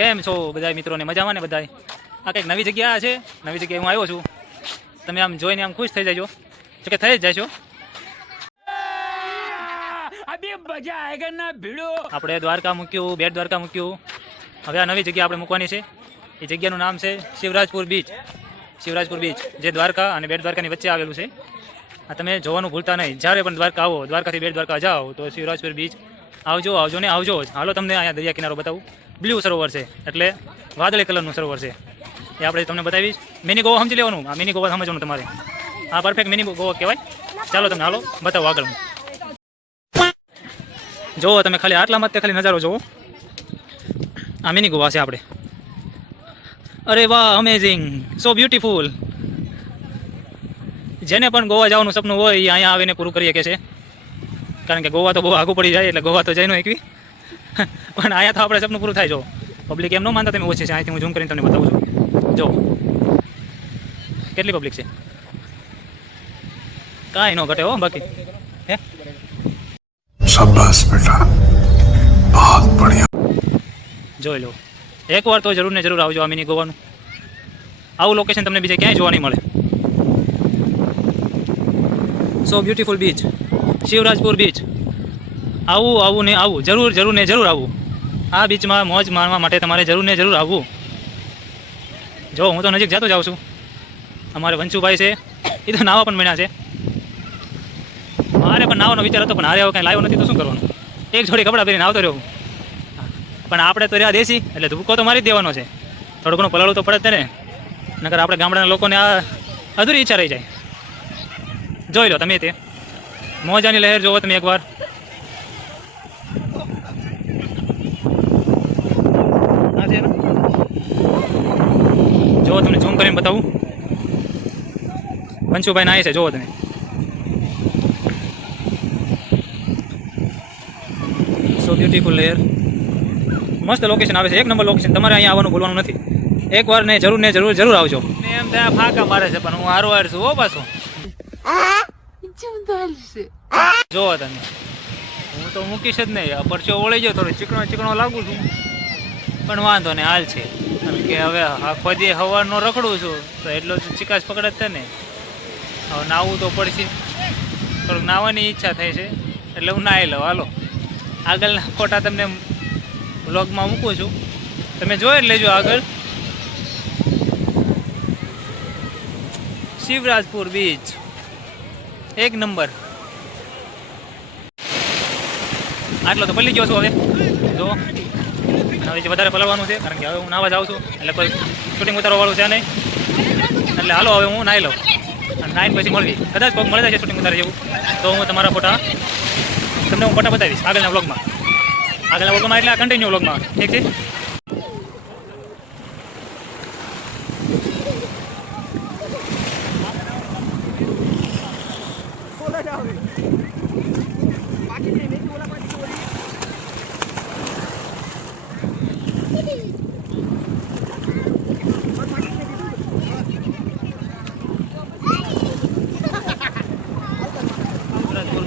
કેમ છો બધા મિત્રોને? મજામાં ને બધા? આ કંઈક નવી જગ્યા છે, નવી જગ્યાએ હું આવ્યો છું. તમે આમ જોઈને આમ ખુશ થઈ જાજો, તો કે થઈ જ જશો. આપણે દ્વારકા મૂક્યું, બેટ દ્વારકા મૂક્યું. હવે આ નવી જગ્યા આપણે મૂકવાની છે. એ જગ્યાનું નામ છે શિવરાજપુર બીચ. શિવરાજપુર બીચ જે દ્વારકા અને બેટ દ્વારકાની વચ્ચે આવેલું છે. આ તમે જોવાનું ભૂલતા નહીં. જ્યારે પણ દ્વારકા આવો, દ્વારકાથી બેટ દ્વારકા જાઓ તો શિવરાજપુર બીચ આવજો, આવજો ને આવજો જ. હાલો તમને અહીંયા દરિયા કિનારો બતાવું. બ્લુ સરોવર છે, એટલે વાદળી કલરનું સરોવર છે. એ આપણે તમને બતાવીશ. મિની ગોવા સમજી લેવાનું. આ મિની ગોવા સમજવાનું તમારે. આ પરફેક્ટ મિની ગોવા કહેવાય. ચાલો તમને હાલો બતાવો આગળ. જુઓ તમે ખાલી આટલામાં ખાલી નજારો જુઓ. આ મિની ગોવા છે આપણે. અરે વાહ, અમેઝિંગ, સો બ્યુટીફુલ. જેને પણ ગોવા જવાનું સપનું હોય એ અહીંયા આવીને પૂરું કરી શકે છે. કારણ કે ગોવા તો બહુ આગું પડી જાય, એટલે ગોવા તો જઈને એકવી. પણ અહીંયા તો આપણે સપનું પૂરું થાય. જો પબ્લિક એમ ન માનતા તમે ઓછી છે. અહીંથી હું ઝૂમ કરીને તમને બતાવું છું. જો કેટલી પબ્લિક છે, કાંઈ ન ઘટે હો બાકી. હે શાબાશ બેટા, બહુત બઢિયા. જોઈ લો, એકવાર તો જરૂર ને જરૂર આવજો આ મિની ગોવાનું. આવું લોકેશન તમને બીજે ક્યાંય જોવા નહીં મળે. So beautiful beach, Shivrajpur beach. આવું આવું ને આવું, જરૂર જરૂર ને જરૂર આવવું. આ બીચમાં મોજ માણવા માટે તમારે જરૂર ને જરૂર આવવું. જો હું તો નજીક જતો જાઉં છું. અમારે વંશુભાઈ છે, એ તો નાવા પણ મળ્યા છે. મારે પણ નાવાનો વિચાર હતો, પણ હારે હવે કાંઈ લાવ્યો નથી તો શું કરવાનું. એક જોડી કપડાં પહેરીને આવતો રહ્યો. પણ આપણે તો રહ્યા દેશી, એટલે ધૂપકો તો મારી જ દેવાનો છે. થોડું ઘણું પલાળવું તો પડે જ ને, નકર આપણે ગામડાના લોકોને આ અધૂરી ઈચ્છા રહી જાય. જોઈ લો તમે તે મોજાની લહેર જોવો તમે એકવાર. જો તમને ઝૂમ કરીને બતાવું. વંશુભાઈ નાય છે, જોવો તમે. So beautiful layer. મસ્ત લોકેશન આવે છે, એક નંબર લોકેશન. તમારે અહીંયા આવવાનું ભૂલવાનું નથી. એકવાર ને જરૂર જરૂર આવજો. એમ ત્યાં ફાંકા મારે છે, પણ હું હારો છું હો પાછો. જોવો તમે, હું તો મૂકીશ જ નહીં. પરચો વળી ગયો, થોડો ચીકણો ચીકણો લાગુ છું, પણ વાંધો ને હાલ છે. કારણ કે હવે આખો દી હવારનો રખડું છું, તો એટલો ચીકાશ પકડે જ ને. હવે નાવું તો પડશે. થોડુંક નાવાની ઈચ્છા થઈ છે, એટલે હું નાહી લઉં. હાલો આગળના ફોટા તમને વ્લોગમાં મૂકું છું, તમે જોઈ લેજો આગળ. શિવરાજપુર બીચ એક નંબર. આટલો તો પલ્લી ગયો છું. હવે જો હવે વધારે પલાવવાનું છે, કારણ કે હવે હું નાવા જાઉં છું, એટલે કોઈ શૂટિંગ ઉતારવાવાળું છે નહીં. એટલે હાલો હવે હું નાહી લઉં, અને નાહીને પછી મળવી. કદાચ કોઈક મળી જાય છે શૂટિંગ ઉતારે જેવું, તો હું તમારા ફોટા તમને હું ફોટા બતાવીશ આગળના વ્લોગમાં. આગળના વ્લોગમાં એટલે આ કન્ટિન્યુ વ્લોગમાં. ઠીક છે.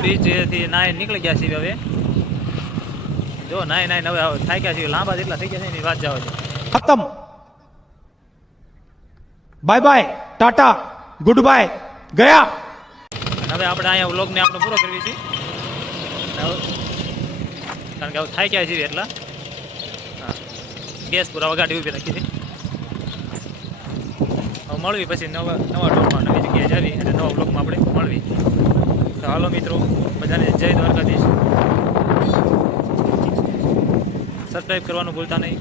બીચથી નાય નીકળી ગયા છીએ હવે. જો નાય હવે થાય ગયા છીએ, લાંબા જેટલા થઈ ગયા છે એની વાત જાવ છે. ખતમ. Bye bye, Tata, good bye, ગયા. હવે આપણે અહીંયા વ્લોગને આપણો પૂરો કરવી છે, કારણ કે હવે થાય ગયા છીએ એટલા. હા, ગેસ પૂરા ગાડી ઊભી રાખી છે. હવે મળવી પછી નવા ટોપમાં નવી જગ્યાએ જાવી અને નવા વ્લોગમાં આપણે મળવી. તો હાલો મિત્રો, બધાને જય દ્વારકાધીશ. સબસ્ક્રાઈબ કરવાનું ભૂલતા નહીં.